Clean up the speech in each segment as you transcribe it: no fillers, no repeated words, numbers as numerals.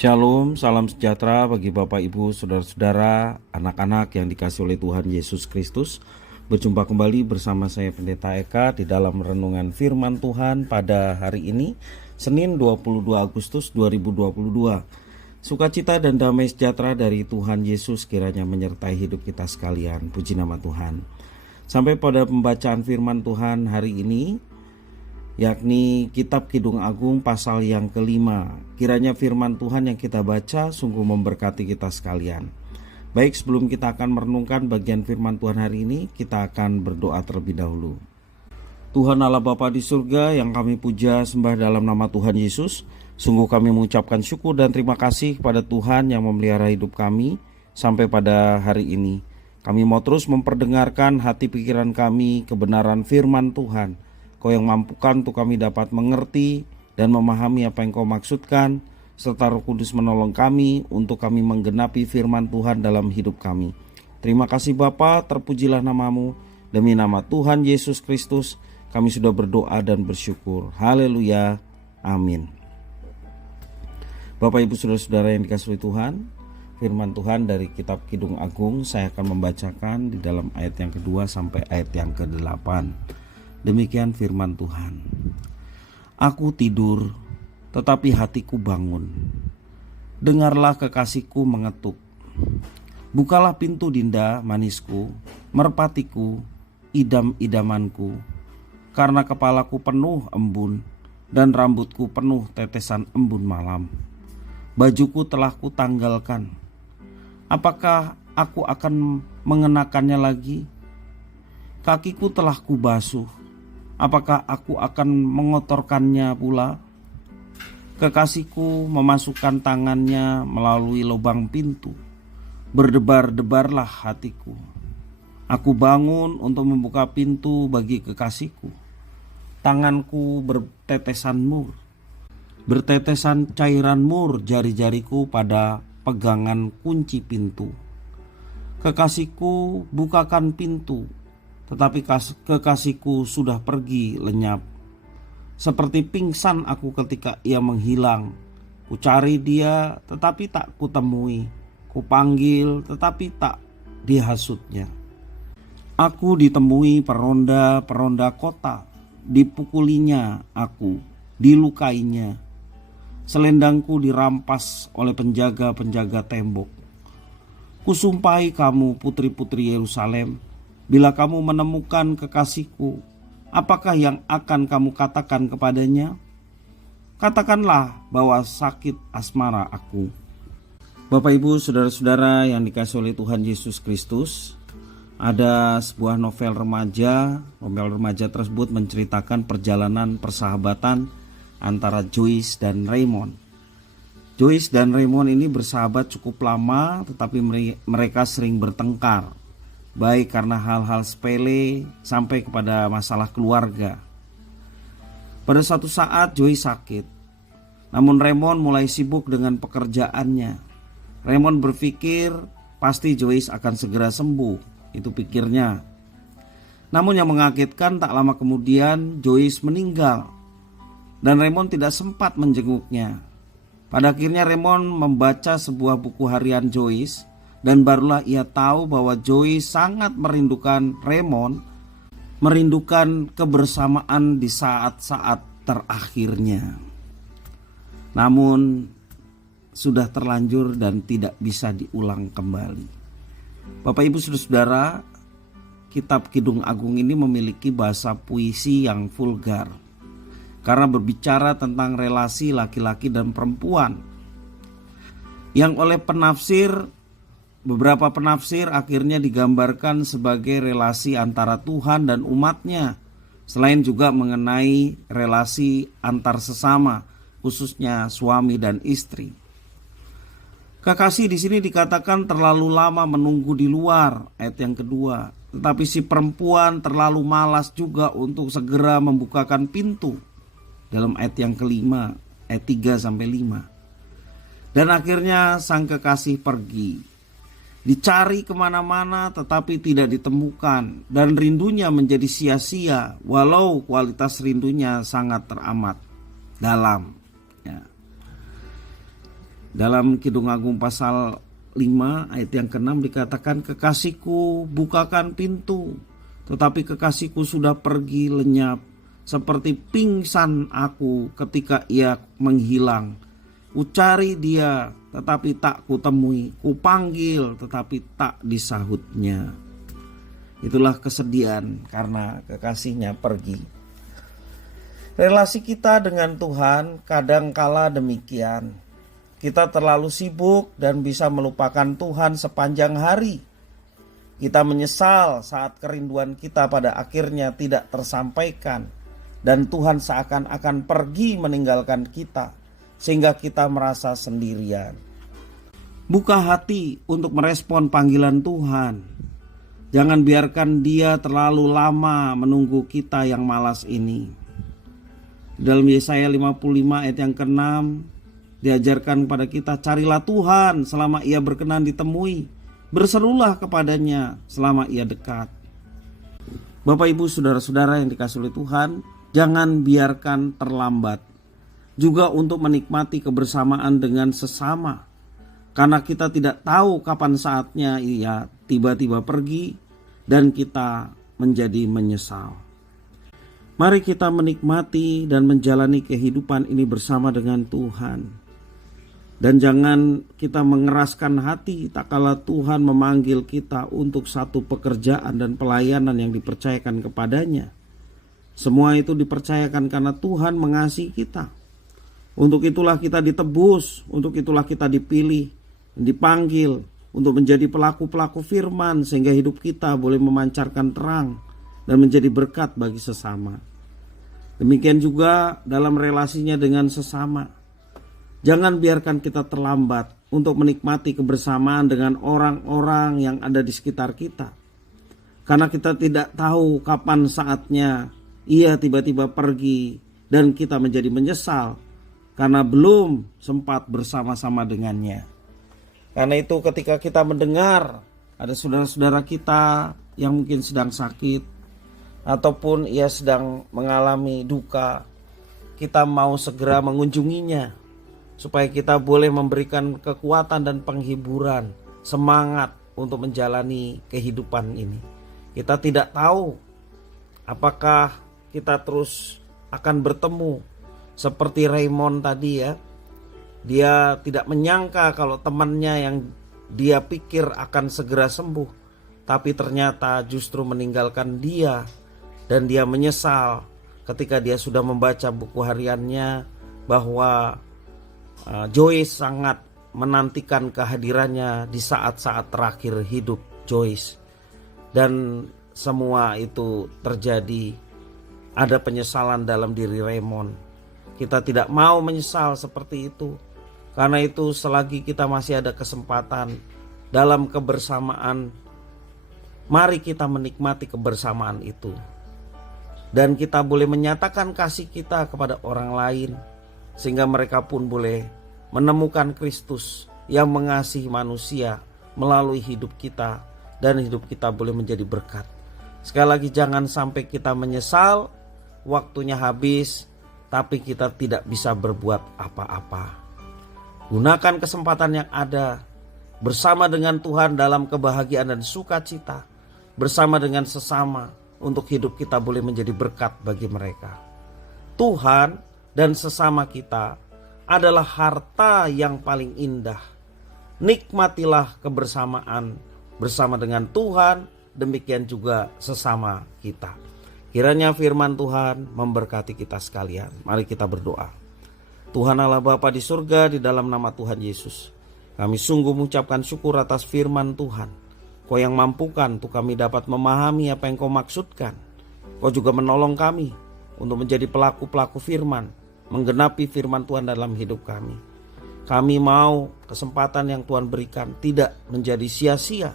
Shalom, salam sejahtera bagi Bapak Ibu, Saudara-saudara, anak-anak yang dikasihi oleh Tuhan Yesus Kristus. Berjumpa kembali bersama saya Pendeta Eka di dalam renungan firman Tuhan pada hari ini, Senin 22 Agustus 2022. Sukacita dan damai sejahtera dari Tuhan Yesus kiranya menyertai hidup kita sekalian. Puji nama Tuhan. Sampai pada pembacaan firman Tuhan hari ini, yakni Kitab Kidung Agung pasal yang kelima. Kiranya firman Tuhan yang kita baca sungguh memberkati kita sekalian. Baik, sebelum kita akan merenungkan bagian firman Tuhan hari ini, kita akan berdoa terlebih dahulu. Tuhan Allah Bapa di surga yang kami puja sembah dalam nama Tuhan Yesus, sungguh kami mengucapkan syukur dan terima kasih kepada Tuhan yang memelihara hidup kami sampai pada hari ini. Kami mau terus memperdengarkan hati pikiran kami kebenaran firman Tuhan. Kau yang mampukan untuk kami dapat mengerti dan memahami apa yang Kau maksudkan, serta Roh Kudus menolong kami untuk kami menggenapi firman Tuhan dalam hidup kami. Terima kasih Bapa, terpujilah namamu. Demi nama Tuhan Yesus Kristus, kami sudah berdoa dan bersyukur. Haleluya, amin. Bapak Ibu Saudara-saudara yang dikasihi Tuhan, firman Tuhan dari Kitab Kidung Agung saya akan membacakan di dalam ayat yang kedua sampai ayat yang ke-8. Demikian firman Tuhan. Aku tidur, tetapi hatiku bangun. Dengarlah kekasihku mengetuk. Bukalah pintu dinda manisku, merpatiku, idam-idamanku. Karena kepalaku penuh embun, dan rambutku penuh tetesan embun malam. Bajuku telah kutanggalkan. Apakah aku akan mengenakannya lagi? Kakiku telah kubasuh. Apakah aku akan mengotorkannya pula? Kekasihku memasukkan tangannya melalui lubang pintu. Berdebar-debarlah hatiku. Aku bangun untuk membuka pintu bagi kekasihku. Tanganku bertetesan mur. Bertetesan cairan mur jari-jariku pada pegangan kunci pintu. Kekasihku, bukakan pintu. Tetapi kekasihku sudah pergi lenyap. Seperti pingsan aku ketika ia menghilang. Ku cari dia tetapi tak kutemui. Ku panggil tetapi tak dihasutnya. Aku ditemui peronda-peronda kota. Dipukulinya aku, dilukainya. Selendangku dirampas oleh penjaga-penjaga tembok. Kusumpahi kamu putri-putri Yerusalem, bila kamu menemukan kekasihku, apakah yang akan kamu katakan kepadanya? Katakanlah bahwa sakit asmara aku. Bapak Ibu Saudara-saudara yang dikasihi oleh Tuhan Yesus Kristus, ada sebuah novel remaja. Novel remaja tersebut menceritakan perjalanan persahabatan antara Joyce dan Raymond. Joyce dan Raymond ini bersahabat cukup lama, tetapi mereka sering bertengkar. Baik karena hal-hal sepele sampai kepada masalah keluarga. Pada suatu saat Joyce sakit, namun Raymond mulai sibuk dengan pekerjaannya. Raymond berpikir pasti Joyce akan segera sembuh, itu pikirnya. Namun yang mengagetkan, tak lama kemudian Joyce meninggal dan Raymond tidak sempat menjenguknya. Pada akhirnya Raymond membaca sebuah buku harian Joyce, dan barulah ia tahu bahwa Joyce sangat merindukan Raymond, merindukan kebersamaan di saat-saat terakhirnya. Namun sudah terlanjur dan tidak bisa diulang kembali. Bapak Ibu Saudara, Kitab Kidung Agung ini memiliki bahasa puisi yang vulgar karena berbicara tentang relasi laki-laki dan perempuan yang oleh beberapa penafsir akhirnya digambarkan sebagai relasi antara Tuhan dan umatnya, selain juga mengenai relasi antar sesama, khususnya suami dan istri. Kekasih di sini dikatakan terlalu lama menunggu di luar, ayat yang kedua. Tetapi si perempuan terlalu malas juga untuk segera membukakan pintu, dalam ayat yang kelima, ayat 3-5. Dan akhirnya sang kekasih pergi. Dicari kemana-mana tetapi tidak ditemukan, dan rindunya menjadi sia-sia walau kualitas rindunya sangat teramat dalam. Ya. Dalam Kidung Agung pasal 5 ayat yang ke-6 dikatakan, kekasihku bukakan pintu, tetapi kekasihku sudah pergi lenyap. Seperti pingsan aku ketika ia menghilang. Kucari dia tetapi tak kutemui, kupanggil tetapi tak disahutnya. Itulah kesedihan karena kekasihnya pergi. Relasi kita dengan Tuhan kadangkala demikian. Kita terlalu sibuk dan bisa melupakan Tuhan sepanjang hari. Kita menyesal saat kerinduan kita pada akhirnya tidak tersampaikan, dan Tuhan seakan-akan pergi meninggalkan kita, sehingga kita merasa sendirian. Buka hati untuk merespon panggilan Tuhan. Jangan biarkan Dia terlalu lama menunggu kita yang malas ini. Dalam Yesaya 55 ayat yang ke-6 diajarkan kepada kita, carilah Tuhan selama Ia berkenan ditemui, berserulah kepadanya selama Ia dekat. Bapak Ibu saudara-saudara yang dikasihi oleh Tuhan, jangan biarkan terlambat juga untuk menikmati kebersamaan dengan sesama, karena kita tidak tahu kapan saatnya Ia tiba-tiba pergi dan kita menjadi menyesal. Mari kita menikmati dan menjalani kehidupan ini bersama dengan Tuhan. Dan jangan kita mengeraskan hati tak kala Tuhan memanggil kita untuk satu pekerjaan dan pelayanan yang dipercayakan kepadanya. Semua itu dipercayakan karena Tuhan mengasihi kita. Untuk itulah kita ditebus, untuk itulah kita dipilih, dipanggil untuk menjadi pelaku-pelaku firman, sehingga hidup kita boleh memancarkan terang dan menjadi berkat bagi sesama. Demikian juga dalam relasinya dengan sesama. Jangan biarkan kita terlambat untuk menikmati kebersamaan dengan orang-orang yang ada di sekitar kita. Karena kita tidak tahu kapan saatnya Ia tiba-tiba pergi dan kita menjadi menyesal karena belum sempat bersama-sama dengannya. Karena itu ketika kita mendengar ada saudara-saudara kita yang mungkin sedang sakit ataupun ia sedang mengalami duka, kita mau segera mengunjunginya supaya kita boleh memberikan kekuatan dan penghiburan, semangat untuk menjalani kehidupan ini. Kita tidak tahu apakah kita terus akan bertemu seperti Raymond tadi ya. Dia tidak menyangka kalau temannya yang dia pikir akan segera sembuh, tapi ternyata justru meninggalkan dia, dan dia menyesal ketika dia sudah membaca buku hariannya bahwa Joyce sangat menantikan kehadirannya di saat-saat terakhir hidup Joyce. Dan semua itu terjadi, ada penyesalan dalam diri Raymond. Kita tidak mau menyesal seperti itu. Karena itu selagi kita masih ada kesempatan dalam kebersamaan, mari kita menikmati kebersamaan itu. Dan kita boleh menyatakan kasih kita kepada orang lain, sehingga mereka pun boleh menemukan Kristus yang mengasihi manusia melalui hidup kita, dan hidup kita boleh menjadi berkat. Sekali lagi, jangan sampai kita menyesal, waktunya habis, tapi kita tidak bisa berbuat apa-apa. Gunakan kesempatan yang ada bersama dengan Tuhan dalam kebahagiaan dan sukacita, bersama dengan sesama, untuk hidup kita boleh menjadi berkat bagi mereka. Tuhan dan sesama kita adalah harta yang paling indah. Nikmatilah kebersamaan bersama dengan Tuhan, demikian juga sesama kita. Kiranya firman Tuhan memberkati kita sekalian. Mari kita berdoa. Tuhan Allah Bapa di surga, di dalam nama Tuhan Yesus, kami sungguh mengucapkan syukur atas firman Tuhan. Kau yang mampukan untuk kami dapat memahami apa yang Kau maksudkan. Kau juga menolong kami untuk menjadi pelaku-pelaku firman, menggenapi firman Tuhan dalam hidup kami. Kami mau kesempatan yang Tuhan berikan tidak menjadi sia-sia.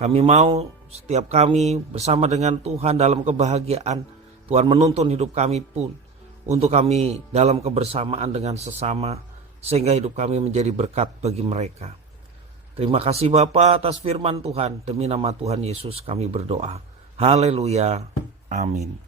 Kami mau setiap kami bersama dengan Tuhan dalam kebahagiaan, Tuhan menuntun hidup kami pun untuk kami dalam kebersamaan dengan sesama, sehingga hidup kami menjadi berkat bagi mereka. Terima kasih Bapa atas firman Tuhan. Demi nama Tuhan Yesus kami berdoa. Haleluya. Amin.